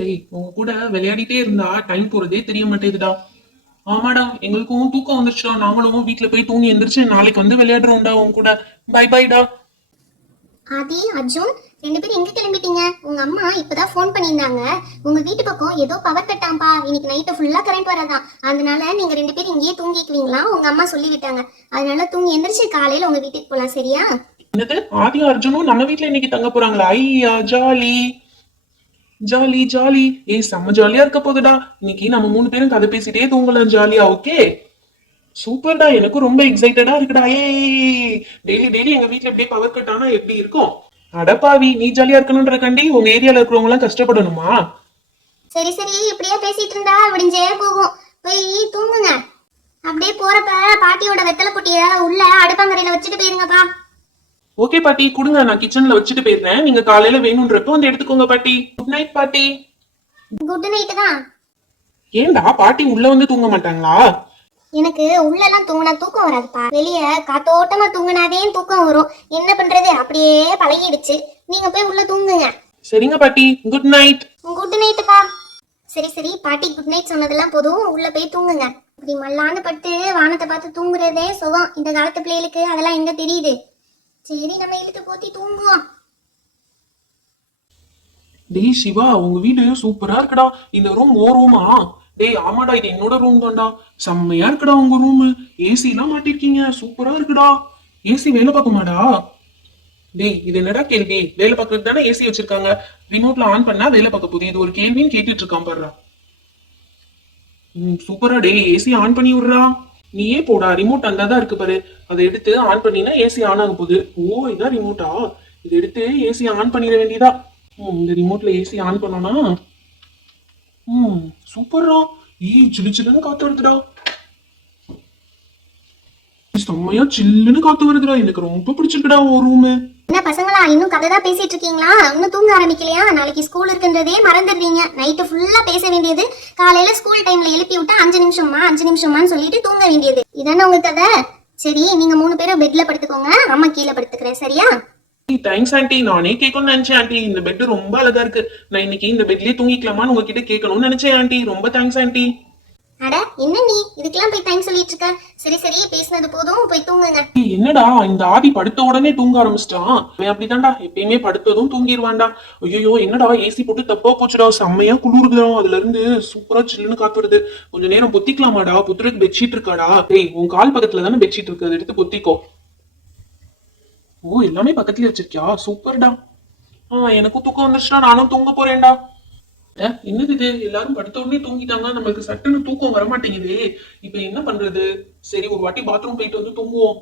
டேய் உங்க கூட விளையாடிட்டே இருந்தா டைம் போறதே தெரிய மாட்டேங்குதுடா. ஆமாடா, எங்களுக்கும் தூக்கம் வந்துருச்சுடா. நாங்களும் வீட்ல போய் தூங்கி எந்திரிச்சு நாளைக்கு வந்து விளையாடுறோம்டா உங்க கூட. பை பைடா. ஆதி அர்ஜுன், ரெண்டு பேரும் எங்க கிளம்பிட்டீங்க? உங்க அம்மா இப்பதான் ஃபோன் பண்ணியிருந்தாங்க. உங்க வீட்டு பக்கம் ஏதோ பவர் கட்டாம்பா, இன்னைக்கு நைட்டு ஃபுல்லா கரண்ட் வராதான். அதனால நீங்க ரெண்டு பேரும் இங்கேயே தூங்கிக்குவீங்களா உங்க அம்மா சொல்லிவிட்டாங்க. அதனால தூங்கி எந்திரிச்சு காலையில உங்க வீட்டுக்கு போலாம், சரியா? என்னது, ஆதியும் அர்ஜுனும் நம்ம வீட்ல இன்னைக்கு தங்க போறாங்களா? ஐயா ஜாலி ஜாலி ஜாலி. ஏய் செம்ம ஜாலியா இருக்க போகுதுடா. இன்னைக்கு நம்ம மூணு பேரும் கதை பேசிட்டே தூங்கலாம் ஜாலியா. ஓகே சூப்பர்டா, எனக்கும் ரொம்ப எக்ஸைட்டடா இருக்குடா. ஏய் டெய்லி டெய்லி எங்க வீட்ல இப்படியே பவர் கட் ஆனா எப்படி இருக்கும்? அடப்பாவி, நீ ஜாலியா இருக்கணும்ன்ற கண்டி உங்க ஏரியால இருக்கிறவங்க எல்லாம் கஷ்டப்படணுமா? சரி சரி, இப்படியே பேசிட்டு இருந்தா விடிஞ்சே போகும். போய் தூங்குங்க. அப்படியே போறப்ப பாட்டியோட வெத்தலை பொட்டிய உள்ள அடுப்பாங்கரையில வச்சுட்டு போயிருங்கப்பா. ஓகே பாட்டி, கொடுங்க, நான் கிச்சன்ல வச்சுட்டு போயிடுறேன். நீங்க காலையில வேணும்ன்றப்போ வந்து எடுத்துக்கோங்க பாட்டி. குட் நைட் பாட்டி. குட் நைட்டு தான். ஏண்டா பாட்டி உள்ள வந்து தூங்க மாட்டாங்களா? எனக்கு உள்ளெல்லாம் தூங்கினா தூக்கம் வராதுப்பா. வெளிய காத்தோட்டமா தூங்கினாதே தூக்கம் வரும். என்ன பண்றது, அப்படியே பழகிடுச்சு. நீங்க போய் உள்ள தூங்குங்க. சரிங்க பாட்டி, குட் நைட். குட் நைட்டுப்பா. சரி சரி, பாட்டி குட் நைட் சொன்னதெல்லாம் போதும், உள்ள போய் தூங்குங்க. இப்படி மல்லாந்து பட்டு வானத்தை பார்த்து தூங்குறதே சுகம். இந்த காலத்து பிள்ளைகளுக்கு அதெல்லாம் எங்க தெரியுது. சரி, நம்ம இழுத்து போத்தி தூங்குவோம். டேய் சிவா, உங்க வீடு சூப்பரா இருக்குடா. இந்த ரூம் ஓ ரூமா? டேய் ஆமாடா, இது என்னோட ரூம் தான்டா. செம்மையா இருக்குடா உங்க ரூம். ஏசி எல்லாம் மாட்டிருக்கீங்க, சூப்பரா இருக்குடா. ஏசி வேலை பார்க்குமாடா? டேய் இது என்னடா கேள்வி? வேலை பார்க்கறது தானே ஏசி வச்சிருக்காங்க. ரிமோட்ல ஆன் பண்ணா வேலை பார்க்க போகுது. இது ஒரு கேள்வின்னு கேட்டுட்டு இருக்கான் பாருடா. சூப்பரா. டேய் ஏசி ஆன் பண்ணி விடுறா. நீயே போடா, ரிமோட் அங்கதான் இருக்கு பாரு. அதை எடுத்து ஆன் பண்ணினா ஏசி ஆன் ஆக போகுது. ஓ இதான் ரிமோட்டா? இதை எடுத்து ஏசி ஆன் பண்ணிட வேண்டியதா. இந்த ரிமோட்ல ஏசி ஆன் பண்ணோம்னா சூப்பர்ரா. ஏய் சில்லு சில்லுன்னு காத்து வருதுடா. செம்மையா சில்லுன்னு காத்து வருதுடா. எனக்கு ரொம்ப பிடிச்சிருக்குடா ஒரு ரூமு. என்ன பசங்களா, இன்னும் கதை தான் பேசிட்டு இருக்கீங்களா? இன்னும் தூங்க ஆரம்பிக்கலையா? நாளைக்கு ஸ்கூல் இருக்குன்றதே மறந்துடுறீங்க. நைட்டு ஃபுல்லா பேச வேண்டியது, காலையில ஸ்கூல் டைம்ல எழுப்பி விட்டா 5 நிமிஷமான்னு சொல்லிட்டு தூங்க வேண்டியது. இதானே உங்க கதை? சரி, நீங்க 3 பேரும் பெட்ல படுத்துக்கோங்க, அம்மா கீழே படுத்துக்கிறேன், சரியா? Thanks aunty. நானே கேட்கணும்னு நினைச்சேன் ஆண்டி. இந்த பெட் ரொம்ப அழகா இருக்கு. நான் இன்னைக்கு இந்த பெட்லயே தூங்கிக்கலாமான்னு உங்ககிட்ட கேட்கணும்னு நினைச்சேன் ஆண்டி. ரொம்ப தேங்க்ஸ் ஆண்டி. அட என்ன நீ இதுக்கெல்லாம் போய் தேங்க்ஸ் சொல்லிட்டு இருக்க? சரி சரி, பேசினது போதும், போய் தூங்குங்க. என்னடா இந்த ஆதி படுத்த உடனே தூங்க ஆரம்பிச்சிட்டான். அவன் அப்படித்தான்டா, எப்பயுமே படுத்ததும் தூங்கிடுவான்டா. ஐயோ என்னடா ஏசி போட்டு தப்பா போச்சுடா. செம்மையா குளிருக்குதா. அதுல இருந்து சூப்பரா சில்லுன்னு காத்து வருது. கொஞ்ச நேரம் பொத்திக்கலாமாடா? பொத்துறதுக்கு பெட்ஷீட் இருக்காடா? டேய் உன் கால் பக்கத்துல தானே பெட்ஷீட் இருக்கு, அதை எடுத்து பொத்திக்கோ. ஓ எல்லாமே பக்கத்துலயே வச்சிருக்கியா? சூப்பர்டா. எனக்கும் தூக்கம் வந்துருச்சுடா. நானும் தூங்க போறேன்டா. என்னது இது, எல்லாரும் படுத்த உடனே தூங்கிட்டாங்க. நம்மளுக்கு சட்டுன்னு தூக்கம் வரமாட்டேங்குது. இப்ப என்ன பண்றது? சரி ஒரு வாட்டி பாத்ரூம் போயிட்டு வந்து தூங்குவோம்.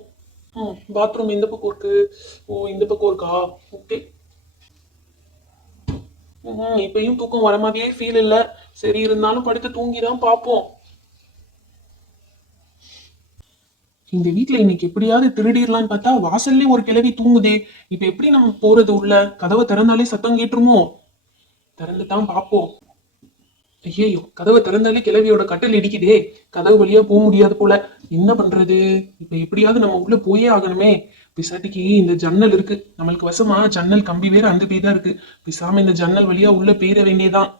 பாத்ரூம் இந்த பக்கம் இருக்கு. ஓ இந்த பக்கம் இருக்கா? ஓகே. இப்பயும் தூக்கம் வர மாதிரியே ஃபீல் இல்ல. சரி இருந்தாலும் படுத்து தூங்கிதான் பாப்போம். இந்த வீட்டுல இன்னைக்கு எப்படியாவது திருடிடலான்னு பார்த்தா வாசல்லே ஒரு கிழவி தூங்குதே. இப்ப எப்படி நம்ம போறது உள்ள? கதவை திறந்தாலே சத்தம் கேட்டுருமோ? திறந்துதான் பாப்போம். ஐயோ கதவை திறந்தாலே கிழவியோட கட்டில் இடிக்குதே. கதவு வழியா போக முடியாது போல. என்ன பண்றது? இப்ப எப்படியாவது நம்ம உள்ள போயே ஆகணுமே. பிசாட்டிக்கு இந்த ஜன்னல் இருக்கு நம்மளுக்கு வசமா. ஜன்னல் கம்பி வேற அந்த பேதான் இருக்கு. பிசாம இந்த ஜன்னல் வழியா உள்ள போயிட வேண்டியதான்.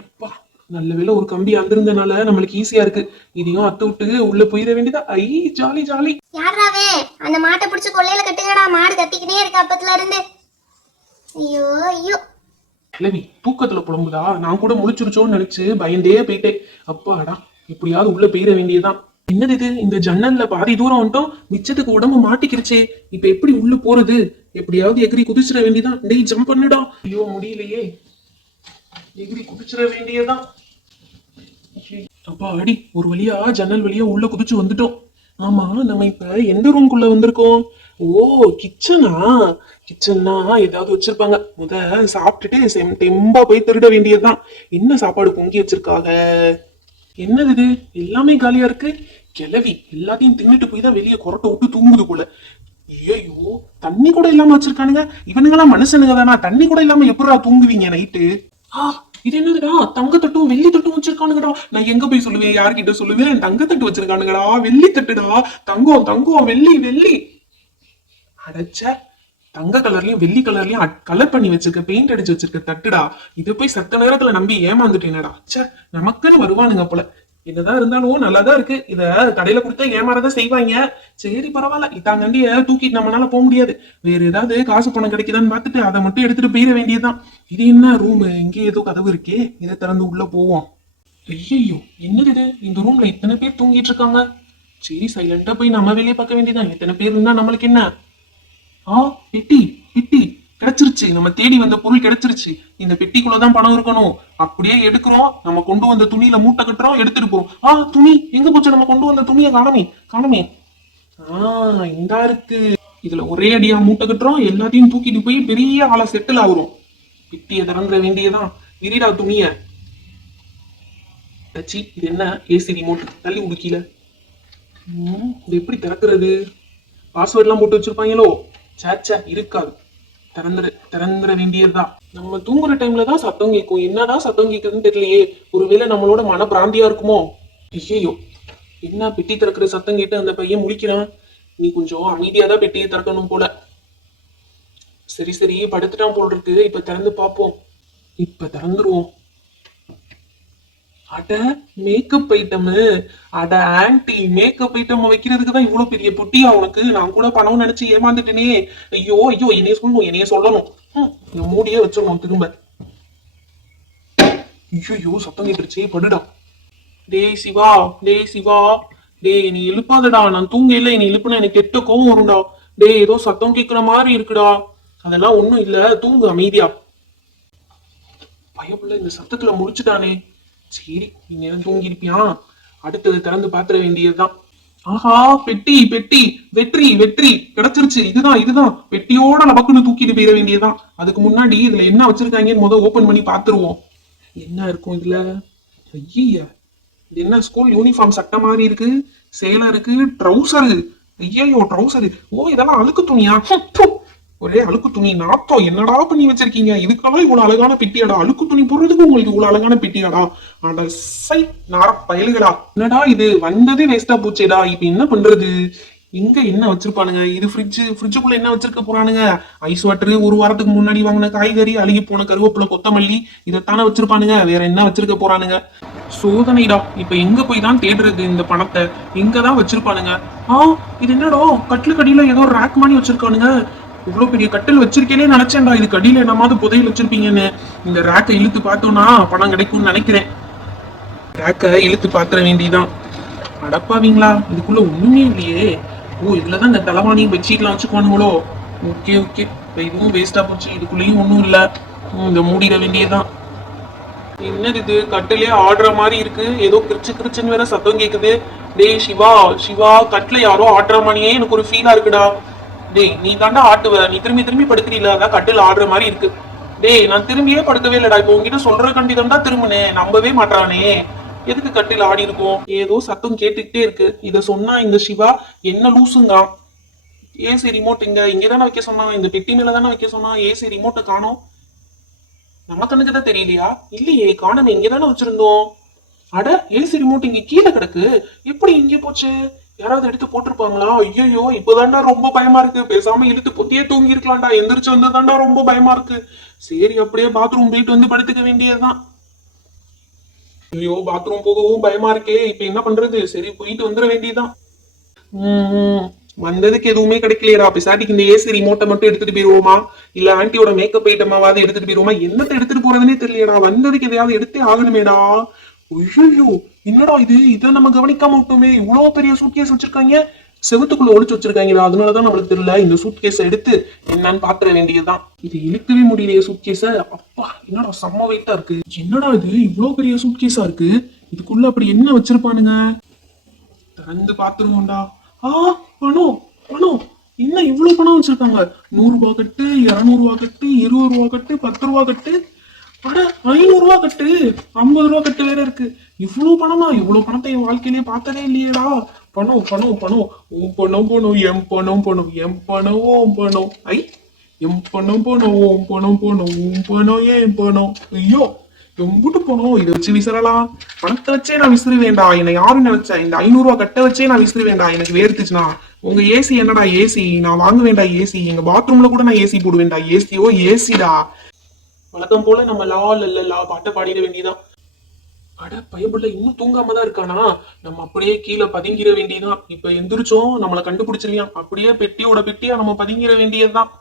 எப்பா நல்ல வேளை ஒரு கம்பி அங்கிருந்தனால நம்மளுக்கு ஈஸியா இருக்கு. இதையும் அத்து விட்டு உள்ள போயிட வேண்டியதா. ஐ ஜாலி ஜாலி. யாராவே அந்த மாட்டை பிடிச்சு கொள்ளையில கட்டுங்கடா. மாடு கத்திக்கிட்டே இருக்கு அப்பத்துல இருந்து. ஐயோ ஐயோ. கிழவி தூக்கத்துல புலம்புதா? நான் கூட முழிச்சிருச்சோன்னு நினைச்சு பயந்தே போயிட்டேன். அப்பாடா எப்படியாவது உள்ள போயிட வேண்டியதான். என்னது இது, இந்த ஜன்னல்ல பாதி தூரம் வந்துட்டோம், மிச்சத்துக்கு உடம்பு மாட்டிக்கிருச்சே. இப்ப எப்படி உள்ள போறது? எப்படியாவது எகிரி குதிச்சிட வேண்டியதான். டேய் ஜம்ப் பண்ணுடா. ஐயோ முடியலையே. எகிரி குதிச்சிட வேண்டியதான். அப்பா அடி, ஒரு வழியா ஜன்னல் வழியா உள்ள குதிச்சு வந்துட்டோம். ஆமா நம்ம இப்ப எந்த ரூம்குள்ள வந்திருக்கோம்? ஓ கிச்சனா. கிச்சன்னா ஏதாவது வச்சிருப்பாங்க. சாப்பிட்டுட்டு தெம்பா போய் திருட வேண்டியதுதான். என்ன சாப்பாடு பொங்கி வச்சிருக்காங்க? என்னது இது, எல்லாமே காலியா இருக்கு. கிளவி எல்லாத்தையும் தின்னுட்டு போய் தான் வெளியே கொரட்டை விட்டு தூங்குது போல. ஐயோ தண்ணி கூட இல்லாம வச்சிருக்கானுங்க. இவனுங்கெல்லாம் மனுஷனுங்க தானா? தண்ணி கூட இல்லாம எப்படா தூங்குவீங்க நைட்டு? இது என்னதுடா, தங்கத்தட்டும் வெள்ளி தட்டும் வச்சிருக்கானுங்கடா. நான் எங்க போய் சொல்லுவேன்? யார்கிட்ட சொல்லுவேன்? தங்கத்தட்டு வச்சிருக்கானுங்கடா, வெள்ளி தட்டுடா. தங்கம் தங்கம் வெள்ளி வெள்ளி. அடைச்ச தங்க கலர்லயும் வெள்ளி கலர்லயும் கலர் பண்ணி வச்சிருக்க, பெயிண்ட் அடிச்சு வச்சிருக்க தட்டுடா. இதை போய் சத்த நேரத்துல நம்பி ஏமாந்துட்டேனடா. ச்சே, நமக்குன்னு வருவானுங்க போல. என்னதான் இருந்தாலும் நல்லாதான் இருக்கு. இத கடையில கொடுத்தா ஏமாறதான் செய்வாங்க. சரி பரவாயில்ல, இத்தாங்கண்டிய தூக்கிட்டு நம்மளால போக முடியாது. வேற ஏதாவது காசு பணம் கிடைக்குதான்னு பார்த்துட்டு அதை மட்டும் எடுத்துட்டு போயிட வேண்டியதுதான். இது என்ன ரூம், இங்கே ஏதோ கதவு இருக்கே, இதை திறந்து உள்ள போவோம். ஐயோ, என்னது இது? இந்த ரூம்ல இத்தனை பேர் தூங்கிட்டு இருக்காங்க. சரி, சைலண்டா போய் நம்ம வேலையை பார்க்க வேண்டியதான். எத்தனை பேர் இருந்தா நம்மளுக்கு என்ன? பெட்டி பெட்டி கிடைச்சிருச்சு. நம்ம தேடி வந்த பொருள் கிடைச்சிருச்சு. இந்த பெட்டிக்குள்ளதான் பணம் இருக்கணும். அப்படியே எடுக்கிறோம். நம்ம கொண்டு வந்த துணியில மூட்டை கட்டுறோம், எடுத்துட்டு போறோம். துணி எங்க போச்சு? நம்ம கொண்டு வந்த துணியை காணமே காணமே. இந்தா இருக்கு. இதுல ஒரே அடியா மூட்டை கட்டுறோம், எல்லாத்தையும் தூக்கிட்டு போய் பெரிய ஆளை செட்டில் ஆகுறோம். பெட்டியை திறந்துட வேண்டியதான். விரிடா துணிய. டச்சி, இது என்ன? AC remote. தள்ளி உடுக்கீல. இது எப்படி திறக்கிறது? பாஸ்வேர்ட் எல்லாம் போட்டு வச்சிருப்பாங்களோ? சேச்சா, இருக்காது. திறந்துட வேண்டியதுதான். நம்ம தூங்குற டைம்ல தான் சத்தம் கேட்கும். என்னதான் சத்தம் கேட்குதுன்னு தெரியலையே. ஒருவேளை நம்மளோட மன பிராந்தியா இருக்குமோ? ஐயோ, என்ன பெட்டி திறக்கிற சத்தம் கேட்டு அந்த பையன் முழிக்கிறான். நீ கொஞ்சம் அமைதியா தான் பெட்டியை திறக்கணும் போல. சரி சரி, படுத்துட்டான் போல் இருக்கு. இப்ப திறந்து பார்ப்போம். இப்ப திறந்துருவோம். அட, மேக்கப் ஐட்டம். அட ஆன்டி, மேக்கப் ஐட்டம் வைக்கிறதுக்கு தான் இவ்வளவு பெரிய பொட்டியா உனக்கு? நான் கூட பணம் நினைச்சு ஏமாந்துட்டேனே. ஐயோ ஐயோ, என்னைய சொல்லணும். இந்த மூடியே வச்சிடணும் திரும்ப. ஐயோ, சத்தம் கேட்டுருச்சு. படுடா. டேய் சிவா, டேய் சிவா, டேய் நீ எழுப்பாதடா. நான் தூங்க இல்லை. நீ எழுப்புனா எனக்கு கெட்ட கோவம் வரும்டா. டேய், ஏதோ சத்தம் கேட்கிற மாதிரி இருக்குடா. அதெல்லாம் ஒண்ணும் இல்ல, தூங்கு அமைதியா. பயப்புள்ள இந்த சத்தத்துல முடிச்சுட்டானே. சரி, நீ நேரம் தூங்கி இருப்பியா? அடுத்தது திறந்து பாத்திர வேண்டியதுதான். ஆஹா, பெட்டி பெட்டி, வெற்றி வெற்றி கிடைச்சிருச்சு. இதுதான் பெட்டியோட நமக்குன்னு தூக்கிட்டு போயிட வேண்டியதுதான். அதுக்கு முன்னாடி இதுல என்ன வச்சிருக்காங்கன்னு முதல் ஓபன் பண்ணி பாத்துருவோம். என்ன இருக்கும் இதுல? ஐய, இது என்ன ஸ்கூல் யூனிஃபார்ம் சட்டை மாதிரி இருக்கு. சேலை இருக்கு, ட்ரௌசரு. ஐயோ, ட்ரௌசரு. இதெல்லாம் அழுக்கு துணியா? ஒரே அழுக்கு துணி. நாத்தம். என்னடா பண்ணி வச்சிருக்கீங்க? இதுக்கெல்லாம் இவ்வளவு அழகான பெட்டியாடா? அழுக்கு துணி போடுறதுக்கு உங்களுக்கு இவ்வளவு அழகான பெட்டியாடா? அட சை, நார பயலுகளா. என்னடா இது? வந்ததே வேஸ்டா போச்சேடா. இப்ப என்ன பண்றது? இங்க என்ன வச்சிருப்பானுங்க? இது ஃப்ரிட்ஜுக்குள்ள என்ன வச்சிருக்க போறானுங்க? ஐஸ் வாட்டர், ஒரு வாரத்துக்கு முன்னாடி வாங்கின காய்கறி, அழுகி போன கருவேப்பிலை, கொத்தமல்லி, இதைத்தானே வச்சிருப்பானுங்க. வேற என்ன வச்சிருக்க போறானுங்க? சோதனைடா. இப்ப எங்க போய் தான் தேடுறது இந்த பணத்தை? எங்கதான் வச்சிருப்பானுங்க? இது என்னடா? கட்டிலு கடியில ஏதோ ரேக் மாதிரி வச்சிருக்கானுங்க. இவ்வளவு பெரிய கட்டில் வச்சிருக்கேனே நினைச்சேன்டா. இது கடியில என்னமாவது புதையல் வச்சிருப்பீங்கன்னு. இந்த ரேக்கை இழுத்து பார்த்தோம்னா பணம் கிடைக்கும்னு நினைக்கிறேன். ரேக்கை இழுத்து பாத்திர வேண்டியதான். அடப்பாவீங்களா, இதுக்குள்ள ஒண்ணுமே இல்லையே. இதுலதான் இந்த தலைவாணியும் பெட்ஷீட்லாம் வச்சுக்குவானுங்களோ? ஓகே ஓகே, இதுவும் வேஸ்டா போச்சு. இதுக்குள்ளேயும் ஒண்ணும் இல்ல. இந்த மூடிட வேண்டியதுதான். என்னது இது? கட்டிலே ஆடுற மாதிரி இருக்கு. ஏதோ கிரிச்சுன்னு வேற சத்தம் கேக்குது. டேய் சிவா, சிவா, கட்டில யாரோ ஆடுற மாதிரியே எனக்கு ஒரு ஃபீலா இருக்குடா. டேய், நீ தாண்டா ஆட்டுவ. நீ திரும்பி படுக்கிறீல, அதான் கட்டில் ஆடுற மாதிரி இருக்கு. டேய், நான் திரும்பியே படுக்கவே இல்லடா. இப்போ உங்ககிட்ட சொல்ற கண்டிதம்டா திரும்பினேன். நம்பவே மாட்டானே. எதுக்கு கட்டில் ஆடி இருக்கும்? ஏதோ சத்தம் கேட்டுக்கிட்டே இருக்கு. இத சொன்னா இந்த சிவா என்ன லூசுங்க. ஏசி ரிமோட் இங்கதானே வைக்க சொன்னா? இந்த பெட்டி மேல தானே வைக்க சொன்னா? ஏசி ரிமோட்டை காணோம். நம்ம கண்ணுக்கு தான் தெரியலையா? இல்லையே, காணமே. இங்கதானே வச்சிருந்தோம். அட, ஏசி ரிமோட் இங்க கீழே கிடக்கு. எப்படி இங்க போச்சு? யாராவது எடுத்து போட்டிருப்பாங்களா? ஐயோ, இப்பதான்டா ரொம்ப பயமா இருக்கு. பேசாம இழுத்து பொத்தியே தூங்கி இருக்கலாம்டா. எந்திரிச்சு வந்ததாண்டா ரொம்ப பயமா இருக்கு. சரி, அப்படியே பாத்ரூம் போயிட்டு வந்து படுத்துக்க வேண்டியதுதான். ஐயோ, பாத்ரூம் போகவும் பயமா இருக்கே. இப்ப என்ன பண்றது? சரி, போயிட்டு வந்துட வேண்டியதுதான். வந்ததுக்கு எதுவுமே கிடைக்கலையடா. பிசாட்டிக்கு இந்த ஏசி ரிமோட்டை மட்டும் எடுத்துட்டு போயிருவோமா? இல்ல ஆன்டியோட மேக்கப் ஐட்டமாவது எடுத்துட்டு போயிருவோமா? என்னத்தை எடுத்துட்டு போறதுன்னே தெரியலடா. வந்ததுக்கு எதையாவது எடுத்தே ஆகணுமேடா. ஐயோ, என்னடா இது? இதை நம்ம கவனிக்காம விட்டோமே. இவ்வளவு பெரிய சூட்கேஸ் வச்சிருக்காங்க. செவத்துக்குள்ள ஒளிச்சு வச்சிருக்காங்களா? அதனாலதான் நம்மளுக்கு தெரியல. இந்த சூட்கேஸை எடுத்து என்னன்னு பாத்துற வேண்டியதுதான். இது இழுக்கவே முடியலையே சூட்கேஸ. அப்பா, என்னடா செம்ம வெயிட்டா இருக்கு. என்னடா இது? இவ்வளவு பெரிய சூட்கேஸா இருக்கு. இதுக்குள்ள அப்படி என்ன வச்சிருப்பானுங்க? திறந்து பாத்துருவோம்டா. பணம் பணம். என்ன இவ்வளவு பணம் வச்சிருக்காங்க? 100 ரூபாய் கட்டு, 200 ரூபாய் கட்டு, 20 ரூபாய் கட்டு, 10 ரூபாய் கட்டு, 500 ரூபாய் கட்டு, 50 ரூபாய் கட்டு வேற இருக்கு. இவ்வளவு பணமா? இவ்வளவு பணத்தை என் வாழ்க்கையிலேயே பார்த்ததே இல்லையேடா. பணம் பணம் பணம். ஓம் பணம் பணம், எம் பணம் பணம், எம் பணம் ஓம் பணம். எம் பணம் பணம், ஓம் பணம் பணம், ஓம் பணம் ஏன் பணம். ஐயோ, எம்பிட்டு பணம். இதை வச்சு விசிறலாம். பணத்தை வச்சே நான் விசிறு வேண்டா. என்னை யாரும் நினைச்சேன்? இந்த 500 ரூபாய் கட்ட வச்சே நான் விசிறு வேண்டா. எனக்கு வேர்த்துச்சுனா உங்க ஏசி என்னடா ஏசி? நான் வாங்க வேண்டாம் ஏசி. எங்க பாத்ரூம்ல கூட நான் ஏசி போடுவேன்டா. ஏசியோ ஏசிடா. வழக்கம் போல நம்ம லா லா பாட்டை பாடிட வேண்டியதான். அட பயப்புள்ள இன்னும் தூங்காம தான் இருக்கானா? நம்ம அப்படியே கீழே பதுங்கிட வேண்டியதான். இப்ப எந்திரிச்சோம் நம்மளை கண்டுபிடிச்சிருவியான். அப்படியே பெட்டியோட பெட்டியா நம்ம பதுங்கிட வேண்டியதுதான்.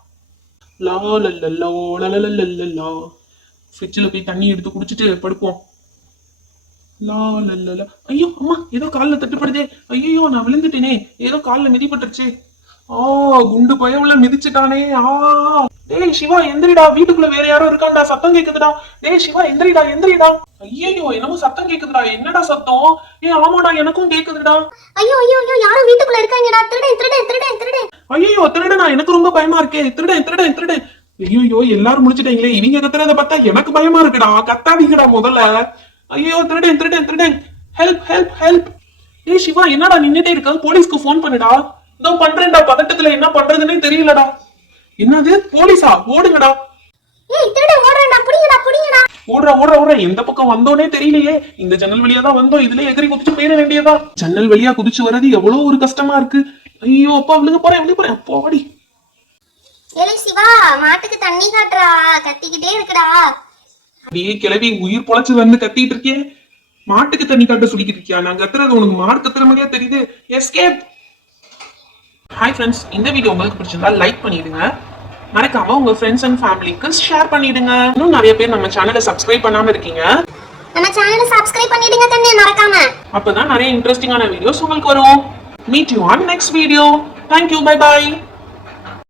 லா லல்லோ லலலல்லா. ஃப்ரிட்ஜில் போய் தண்ணி எடுத்து குடிச்சிட்டு படுப்போம். லா லல்லா. ஐயோ அம்மா, ஏதோ காலில் தட்டுப்படுதே. ஐயோ நான் விழுந்துட்டேனே. ஏதோ காலில் மிதிப்பட்டுருச்சு. குண்டு பயவுல மிதிச்சுட்டானே. டேய் சிவா எந்திரிடா, வீட்டுக்குள்ள வேற யாரோ இருக்கான்டா, சத்தம் கேக்குதுடா. டேய் சிவா எந்திரிடா எந்திரிடா. ஐயோ என்னமோ சத்தம் கேக்குதுடா. என்னடா சத்தம்? ஆமாடா எனக்கும் கேக்குதுடா. ஐயோ ஐயோ ஐயோ, யாரும் வீட்டுக்குள்ள இருக்காங்கடா. திருடன் திருடன் திருடன் திருடன். ஐயோ திருடனா? எனக்கு ரொம்ப பயமா இருக்கே. திருடன் திருடன் திருடன். ஐயோ எல்லாரும் முடிச்சிட்டீங்களே. இவங்க கத்துறத பார்த்தா எனக்கு பயமா இருக்குடா. கத்தாதீங்கடா முதல்ல. ஐயோ திருடன் திருடன் திருடன். Help help help. டேய் சிவா என்னடா நின்னுட்டே இருக்க? போலீஸ்க்கு போன் பண்ணுடா. இதோ பண்றேன்டா. பதட்டத்துல என்ன பண்றதுன்னே தெரியலடா. என்னது போலீஸா? ஓடுங்கடா. ஏய் திருடன் ஓடுறடா, புடிங்கடா புடிங்கடா. ஓடுற எந்த பக்கம் வந்தோனே தெரியலையே. இந்த ஜன்னல் வழியா தான் வந்தோம். இதுல எதிரி குதிச்சு போயிட வேண்டியதா. ஜன்னல் வழியா குதிச்சு வர்றது எவ்வளவு ஒரு கஷ்டமா இருக்கு. ஐயோ அப்பா விழுக போறேன் போடி. ஏலே சிவா, மாட்டுக்கு தண்ணி காட்டுறா, கத்திக்கிட்டே இருக்குடா. அப்படியே கிளவி உயிர் பொழைச்சு வந்து கத்திட்டு இருக்கே. மாட்டுக்கு தண்ணி காட்ட சொல்லிக்கிட்டு இருக்கியா? நான் கத்துறது உனக்கு மாடு கத்துற மாதிரியா தெரியுது. எஸ்கேப். ஹாய் ஃப்ரெண்ட்ஸ், இந்த வீடியோ உங்களுக்கு பிடிச்சிருந்தா லைக் பண்ணிடுங்க. மறக்காம உங்க ஃப்ரெண்ட்ஸ் அண்ட் ஃபேமிலிக்கு ஷேர் பண்ணிடுங்க. இன்னும் நிறைய பேர் நம்ம சேனலை சப்ஸ்கிரைப் பண்ணாம இருக்கீங்க. நம்ம சேனலை சப்ஸ்கிரைப் பண்ணிடுங்க கண்ணே, மறக்காம. அப்பதான் நிறைய இன்ட்ரெஸ்டிங்கான வீடியோஸ் உங்களுக்கு வரும். Meet you on next video. Thank you. Bye by.